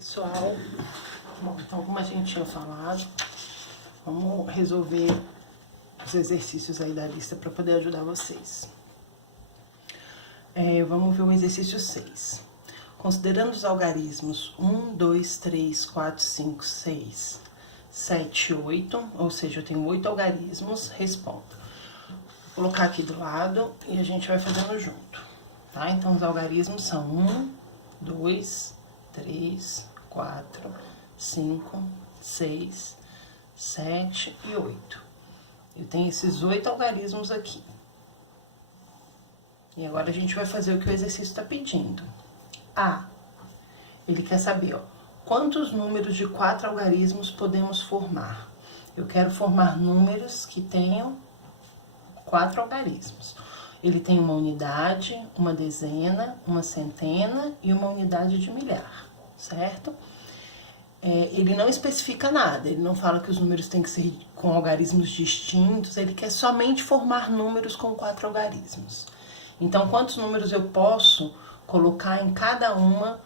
Pessoal, bom, então como a gente tinha falado, vamos resolver os exercícios aí da lista para poder ajudar vocês. Vamos ver o exercício 6. Considerando os algarismos 1, 2, 3, 4, 5, 6, 7, 8, ou seja, eu tenho 8 algarismos, respondo. Vou colocar aqui do lado e a gente vai fazendo junto, tá? Então, os algarismos são 1, 2, 3, 4, 5, 6, 7 e 8. Eu tenho esses 8 algarismos aqui. E agora a gente vai fazer o que o exercício está pedindo. Ele quer saber, quantos números de 4 algarismos podemos formar? Eu quero formar números que tenham 4 algarismos. Ele tem uma unidade, uma dezena, uma centena e uma unidade de milhar, certo? Ele não especifica nada, ele não fala que os números têm que ser com algarismos distintos, ele quer somente formar números com 4 algarismos. Então, quantos números eu posso colocar em cada uma,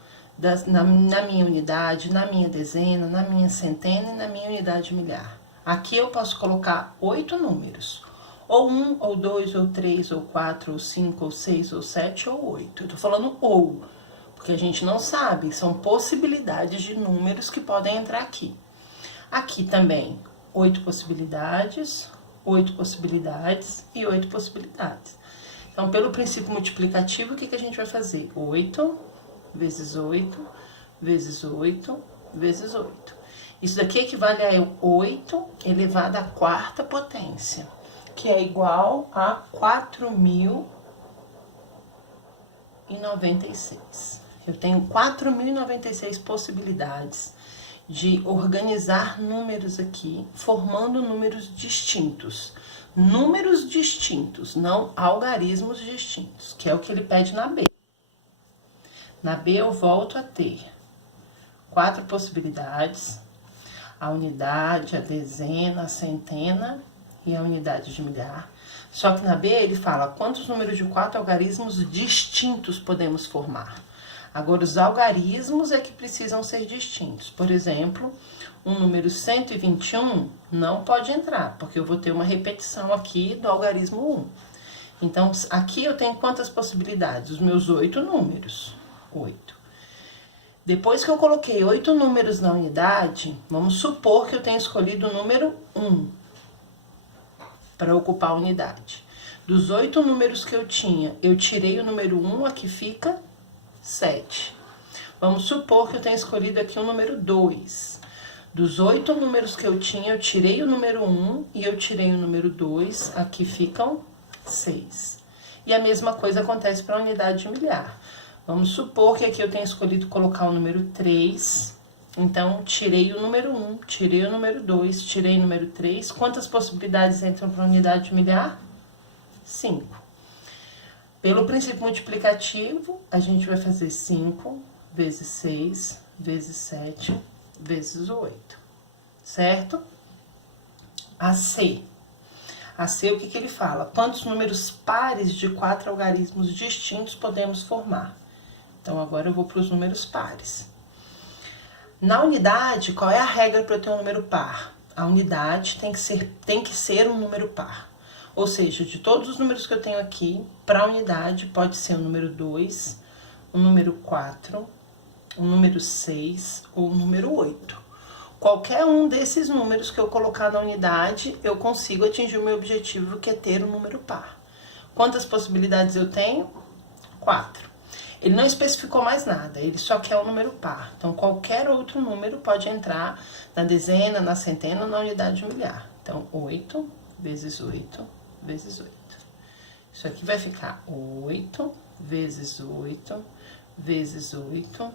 na minha unidade, na minha dezena, na minha centena e na minha unidade de milhar? Aqui eu posso colocar 8 números. Ou 1, ou 2, ou 3, ou 4, ou 5, ou 6, ou 7, ou 8. Eu tô falando ou, porque a gente não sabe, são possibilidades de números que podem entrar aqui. Aqui também, 8 possibilidades, 8 possibilidades e 8 possibilidades. Então, pelo princípio multiplicativo, o que a gente vai fazer? 8 vezes 8, vezes 8, vezes 8. Isso daqui equivale a 8 elevado à quarta potência, que é igual a 4.096. Eu tenho 4.096 possibilidades de organizar números aqui, formando números distintos. Números distintos, não algarismos distintos, que é o que ele pede na B. Na B eu volto a ter 4 possibilidades, a unidade, a dezena, a centena e a unidade de milhar. Só que na B ele fala quantos números de 4 algarismos distintos podemos formar. Agora, os algarismos é que precisam ser distintos. Por exemplo, um número 121 não pode entrar, porque eu vou ter uma repetição aqui do algarismo 1. Então, aqui eu tenho quantas possibilidades? Os meus 8 números. 8. Depois que eu coloquei 8 números na unidade, vamos supor que eu tenha escolhido o número 1 para ocupar a unidade. Dos 8 números que eu tinha, eu tirei o número 1, aqui fica 7. Vamos supor que eu tenha escolhido aqui o número 2. Dos 8 números que eu tinha, eu tirei o número 1 e eu tirei o número 2, aqui ficam 6. E a mesma coisa acontece para a unidade de milhar. Vamos supor que aqui eu tenha escolhido colocar o número 3, então tirei o número 1, tirei o número 2, tirei o número 3. Quantas possibilidades entram para a unidade de milhar? 5. Pelo princípio multiplicativo, a gente vai fazer 5 vezes 6 vezes 7 vezes 8, certo? A C, o que ele fala? Quantos números pares de 4 algarismos distintos podemos formar? Então, agora eu vou para os números pares. Na unidade, qual é a regra para eu ter um número par? A unidade tem que ser um número par. Ou seja, de todos os números que eu tenho aqui, para a unidade pode ser o número 2, o número 4, o número 6 ou o número 8. Qualquer um desses números que eu colocar na unidade, eu consigo atingir o meu objetivo, que é ter um número par. Quantas possibilidades eu tenho? 4. Ele não especificou mais nada, ele só quer o número par. Então, qualquer outro número pode entrar na dezena, na centena ou na unidade de milhar. Então, 8 vezes 8 vezes 8. Isso aqui vai ficar 8 vezes 8 vezes 8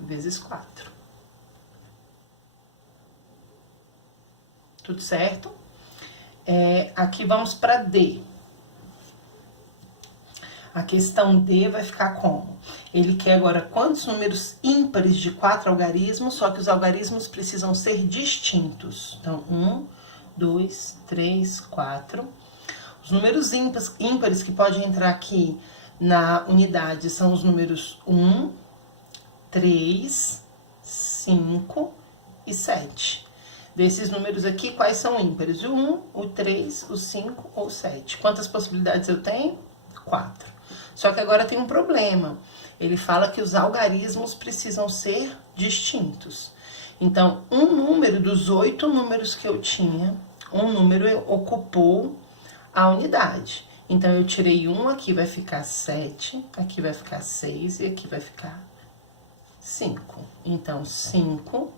vezes 4. Tudo certo? Aqui vamos para D. A questão D vai ficar como? Ele quer agora quantos números ímpares de 4 algarismos, só que os algarismos precisam ser distintos. Então, 1, 2, 3, 4. Os números ímpares que podem entrar aqui na unidade são os números 1, 3, 5 e 7. Desses números aqui, quais são ímpares? O 1, o 3, o 5 ou o 7. Quantas possibilidades eu tenho? 4. Só que agora tem um problema. Ele fala que os algarismos precisam ser distintos. Então, um número dos 8 números que eu tinha, um número ocupou a unidade. Então, eu tirei 1, aqui vai ficar 7, aqui vai ficar 6 e aqui vai ficar 5. Então, 5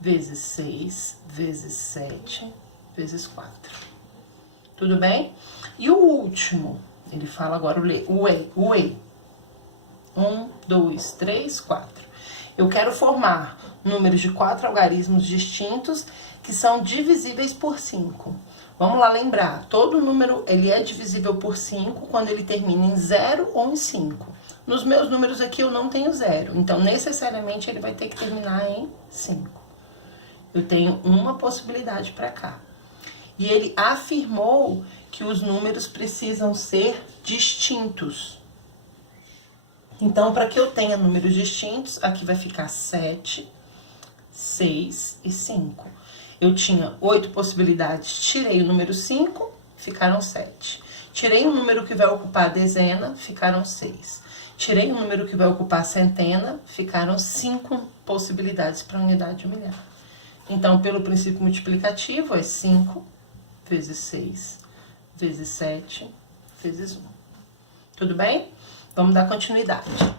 vezes 6 vezes 7 vezes 4. Tudo bem? E o último, ele fala agora o E. 1, 2, 3, 4. Eu quero formar números de 4 algarismos distintos que são divisíveis por 5. Vamos lá lembrar, todo número ele é divisível por 5 quando ele termina em 0 ou em 5. Nos meus números aqui eu não tenho 0, então necessariamente ele vai ter que terminar em 5. Eu tenho uma possibilidade para cá. E ele afirmou que os números precisam ser distintos. Então, para que eu tenha números distintos, aqui vai ficar 7, 6 e 5. Eu tinha 8 possibilidades, tirei o número 5, ficaram 7. Tirei um número que vai ocupar a dezena, ficaram 6. Tirei um número que vai ocupar a centena, ficaram 5 possibilidades para a unidade de milhar. Então, pelo princípio multiplicativo, é 5 vezes 6 vezes 7 vezes 1. Tudo bem? Vamos dar continuidade.